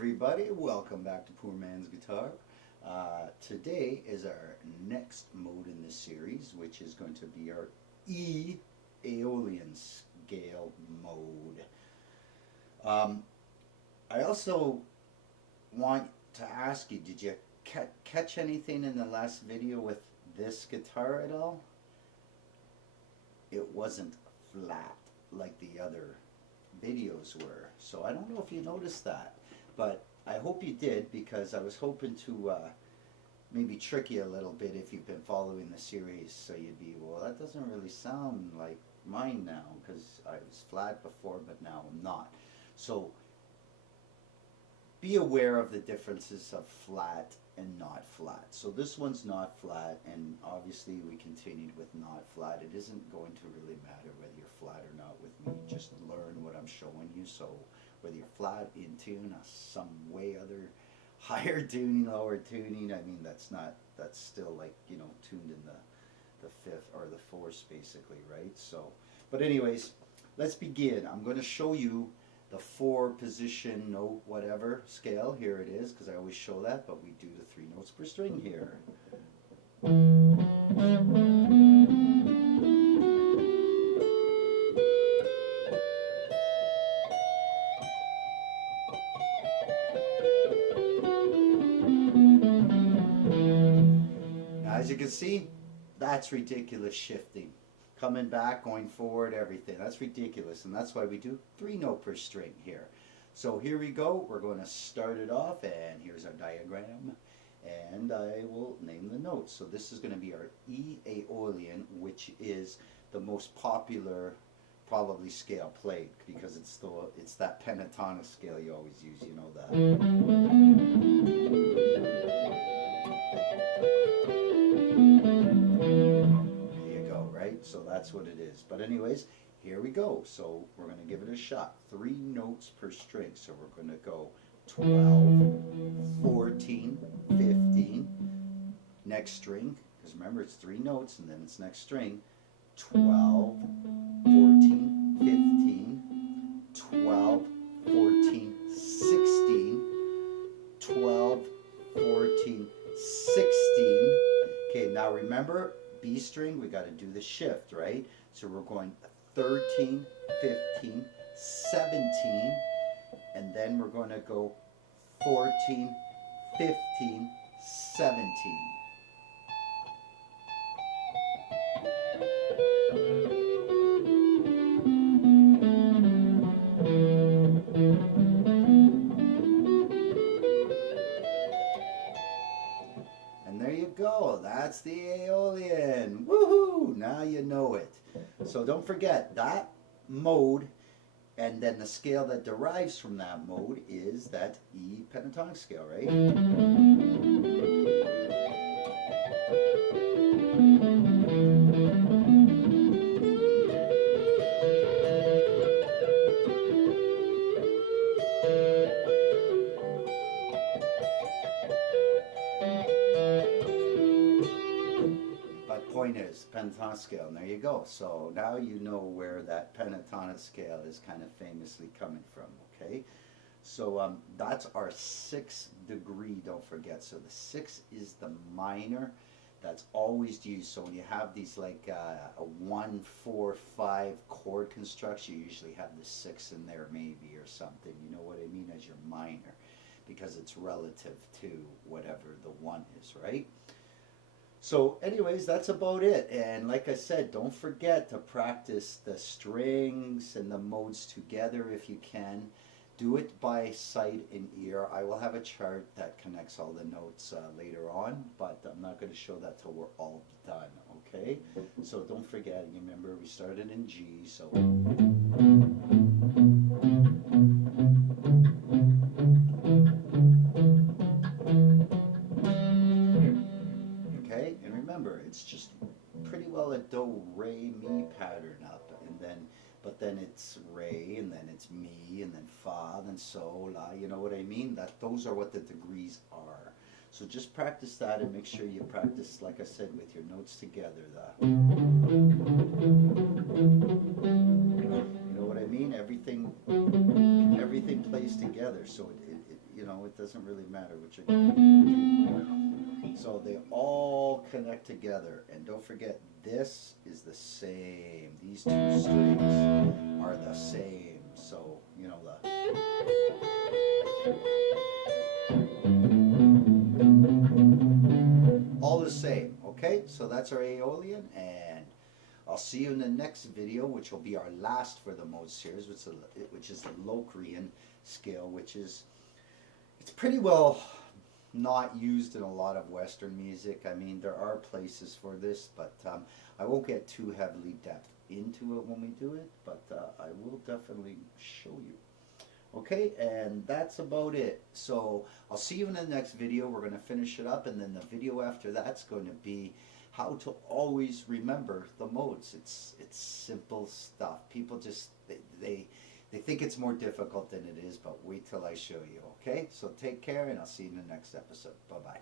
everybody, welcome back to Poor Man's Guitar. Today is our next mode in this series, which is going to be our E Aeolian scale mode. I also want to ask you, did you catch anything in the last video with this guitar at all? It wasn't flat like the other videos were, so I don't know if you noticed that, but I hope you did, because I was hoping to maybe trick you a little bit if you've been following the series, so you'd be, well, that doesn't really sound like mine now, because I was flat before but now I'm not. So be aware of the differences of flat and not flat. So this one's not flat, and obviously we continued with not flat. It isn't going to really matter whether you're flat or not with me. Just learn what I'm showing you. So whether you're flat, in tune, some way other, higher tuning, lower tuning, I mean that's still like, you know, tuned in the fifth or the fourth basically, right? So, but anyways, let's begin. I'm going to show you the 4-position note whatever scale. Here it is, because I always show that, but we do the 3 notes per string here. Now, as you can see, that's ridiculous shifting. Coming back, going forward, everything. That's ridiculous, and that's why we do 3 note per string here. So here we go. We're going to start it off, and here's our diagram, and I will name the notes. So this is going to be our E Aeolian, which is the most popular probably scale played, because it's that pentatonic scale you always use, you know that. So that's what it is. But anyways, here we go. So we're going to give it a shot. 3 notes per string. So we're going to go 12, 14, 15. Next string, because remember it's 3 notes and then it's next string. 12, 14, 15, 12, 14, 16, 12, 14, 16. Okay, now remember, B string, we got to do the shift, right? So we're going 13, 15, 17, and then we're going to go 14, 15, 17. And there you go. That's the Aeolian. Woohoo! Now you know it. So don't forget that mode, and then the scale that derives from that mode is that E pentatonic scale, right? Point is pentatonic scale, and there you go. So now you know where that pentatonic scale is kind of famously coming from, okay? So that's our 6th degree, don't forget. So the 6 is the minor. That's always used. So when you have these like a 1, 4, 5 chord construction, you usually have the 6 in there maybe or something, you know what I mean, as your minor, because it's relative to whatever the 1 is, right? So anyways, that's about it. And like I said, don't forget to practice the strings and the modes together if you can. Do it by sight and ear. I will have a chart that connects all the notes later on, but I'm not going to show that till we're all done, okay? So don't forget, remember we started in G, so... It's just pretty well a do, re, mi pattern up, and then, but then it's re, and then it's mi, and then fa, then so, la, you know what I mean? Those are what the degrees are. So just practice that, and make sure you practice, like I said, with your notes together. You know what I mean? Everything everything plays together, so you know, it doesn't really matter which you're going to do. So they all connect together, and don't forget, this is the same. These two strings are the same. So, you know, all the same. Okay, so that's our Aeolian, and I'll see you in the next video, which will be our last for the mode series, which is the Locrian scale, which is, it's pretty well not used in a lot of Western music. I mean, there are places for this, but I won't get too heavily depth into it when we do it, but I will definitely show you. Okay, and that's about it. So I'll see you in the next video. We're going to finish it up, and then the video after that's going to be how to always remember the modes. It's simple stuff. People just, they think it's more difficult than it is, but wait till I show you, okay? So take care, and I'll see you in the next episode. Bye-bye.